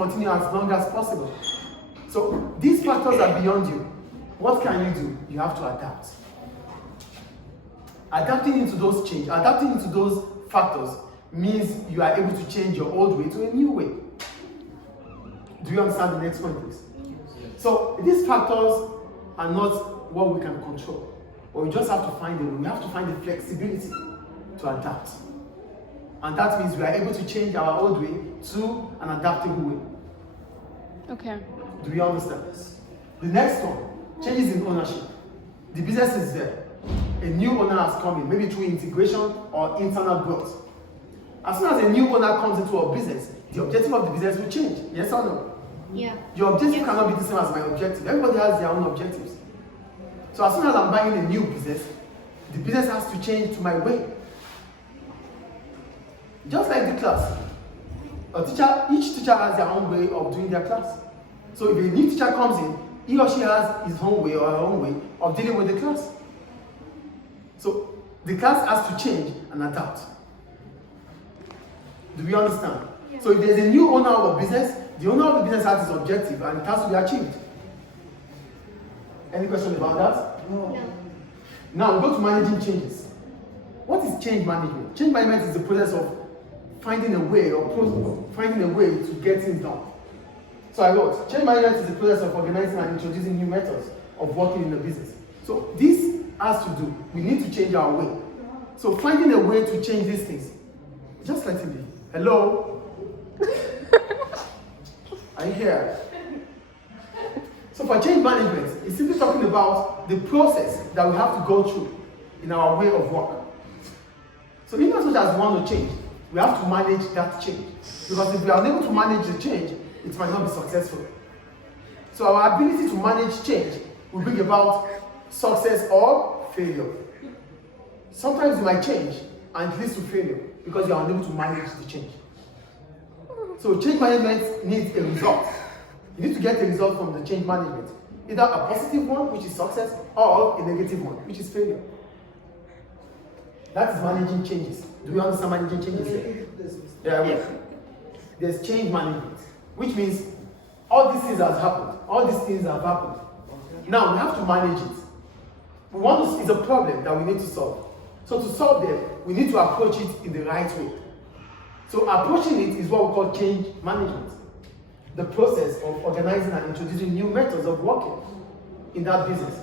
continue as long as possible. So these factors are beyond you. What can you do? You have to adapt. Adapting into those factors means you are able to change your old way to a new way. Do you understand the next point, please? So these factors are not what we can control, but we just have to find a way. We have to find the flexibility to adapt. And that means we are able to change our old way to an adaptable way. Okay. Do you understand? The next one, changes in ownership. The business is there. A new owner has come in, maybe through integration or internal growth. As soon as a new owner comes into a business, the objective of the business will change. Yes or no? Yeah. Your objective cannot be the same as my objective. Everybody has their own objectives. So as soon as I'm buying a new business, the business has to change to my way. Just like the class. Each teacher has their own way of doing their class. So if a new teacher comes in, he or she has his own way or her own way of dealing with the class. So the class has to change and adapt. Do we understand? Yeah. So if there's a new owner of a business, the owner of the business has his objective and it has to be achieved. Any question about that? No. Now we go to managing changes. What is change management? Change management is the process of finding a way to get things done. So I wrote, change management is the process of organizing and introducing new methods of working in the business. So this has to do, we need to change our way. So finding a way to change these things. Just let it be. Hello? Are you here? So for change management, it's simply talking about the process that we have to go through in our way of work. So in as much as we want to change, we have to manage that change. Because if we are unable to manage the change, it might not be successful. So our ability to manage change will bring about success or failure. Sometimes you might change and it leads to failure because you are unable to manage the change. So change management needs a result. You need to get a result from the change management. Either a positive one, which is success, or a negative one, which is failure. That is managing changes. Do you understand managing changes? Yeah. There's change management, which means all these things have happened. All these things have happened. Now we have to manage it. It's a problem that we need to solve. So to solve them, we need to approach it in the right way. So approaching it is what we call change management. The process of organizing and introducing new methods of working in that business.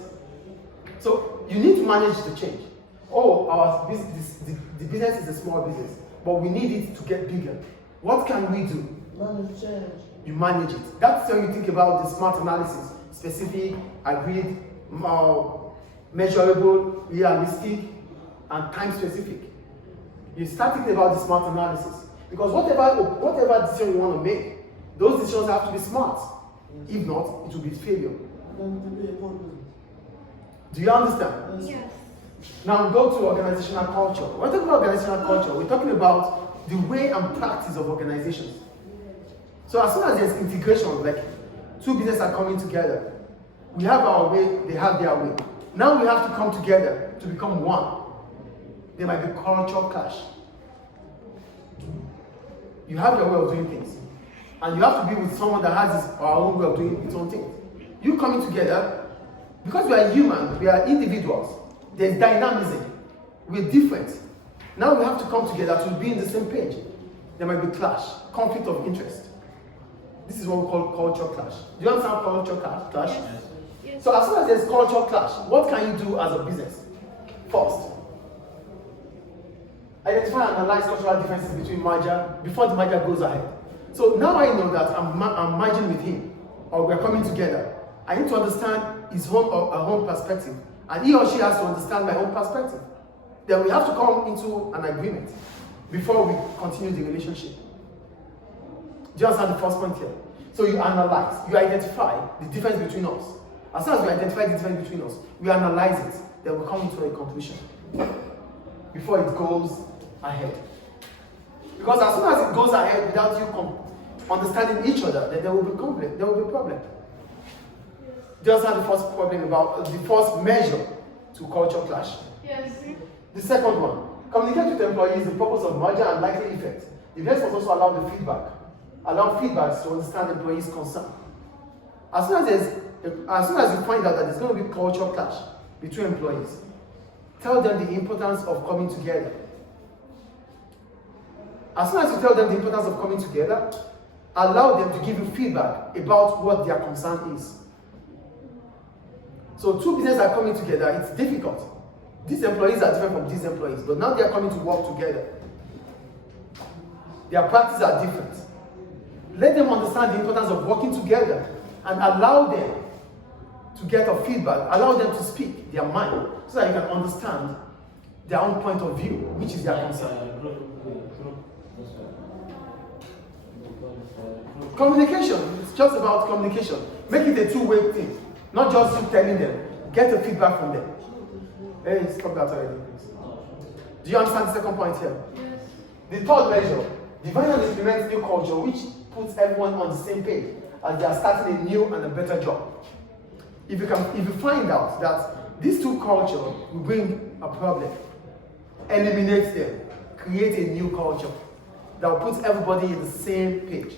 So you need to manage the change. Our business, the business is a small business, but we need it to get bigger. What can we do? Manage change. You manage it. That's when you think about the SMART analysis. Specific, agreed, measurable, realistic, and time specific. You start thinking about the SMART analysis. Because whatever decision you want to make, those decisions have to be smart. If not, it will be failure. Do you understand? Yes. Now we go to organizational culture. When we're talking about organizational culture, we're talking about the way and practice of organizations. So as soon as there's integration, like two businesses are coming together, we have our way, they have their way. Now we have to come together to become one. There might be cultural clash. You have your way of doing things. And you have to be with someone that has our own way of doing its own thing. You coming together, because we are human, we are individuals, there's dynamism. We're different. Now we have to come together to be in the same page. There might be clash, conflict of interest. This is what we call cultural clash. Do you understand cultural clash? Yes. Yes. So as soon as there's cultural clash, what can you do as a business? First, identify and analyze cultural differences between merger before the merger goes ahead. So now I know that I'm merging with him, or we're coming together. I need to understand his own perspective, and he or she has to understand my own perspective. Then we have to come into an agreement before we continue the relationship. Do you understand the first point here? So you analyze, you identify the difference between us. As soon as we identify the difference between us, we analyze it, then we come into a conclusion before it goes ahead. Because as soon as it goes ahead without you understanding each other, then there will be conflict, there will be a problem. Do you understand the first problem about the first measure to culture clash? Yes. The second one, communicate with employees the purpose of merger and likely effect. The business must also allow the feedback allow feedbacks to understand employees' concern. As soon as you find out that there's going to be culture clash between employees, tell them the importance of coming together. As soon as you tell them the importance of coming together, allow them to give you feedback about what their concern is. So two businesses are coming together, it's difficult. These employees are different from these employees, but now they are coming to work together. Their practices are different. Let them understand the importance of working together and allow them to get a feedback, allow them to speak their mind so that you can understand their own point of view, which is their concern. Communication, it's just about communication. Make it a two-way thing, not just you telling them. Get the feedback from them. Hey, stop that already, please. Do you understand the second point here? Yes. The third measure, define and implement new culture which puts everyone on the same page as they are starting a new and a better job. If you find out that these two cultures will bring a problem, eliminate them, create a new culture that will put everybody in the same page.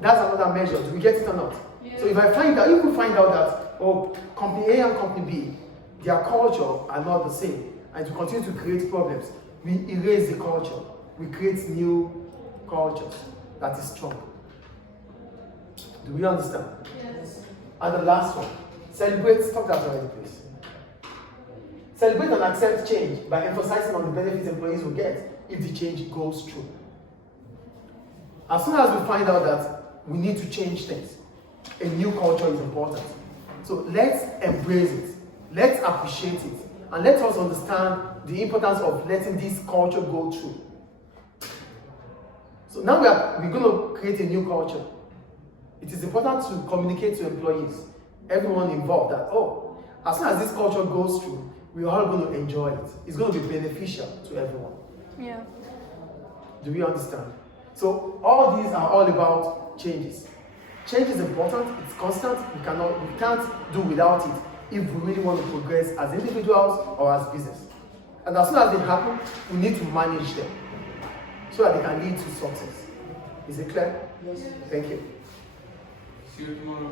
That's another measure. Do we get it or not? Yeah. So if you find out that, oh, company A and company B, their culture are not the same, and to continue to create problems, we erase the culture. We create new cultures that is strong. Do we understand? Yes. And the last one, celebrate, stop that already, please. Celebrate and accept change by emphasizing on the benefits employees will get if the change goes through. As soon as we find out that we need to change things, a new culture is important. So let's embrace it, let's appreciate it, and let us understand the importance of letting this culture go through. So now we're going to create a new culture. It is important to communicate to employees, everyone involved, that, oh, as soon as this culture goes through, we're all going to enjoy it. It's going to be beneficial to everyone. Yeah. Do we understand? So all these are all about changes. Change is important, it's constant, we can't do without it if we really want to progress as individuals or as business. And as soon as they happen, we need to manage them so that they can lead to success. Is it clear? Yes. Thank you. See you tomorrow.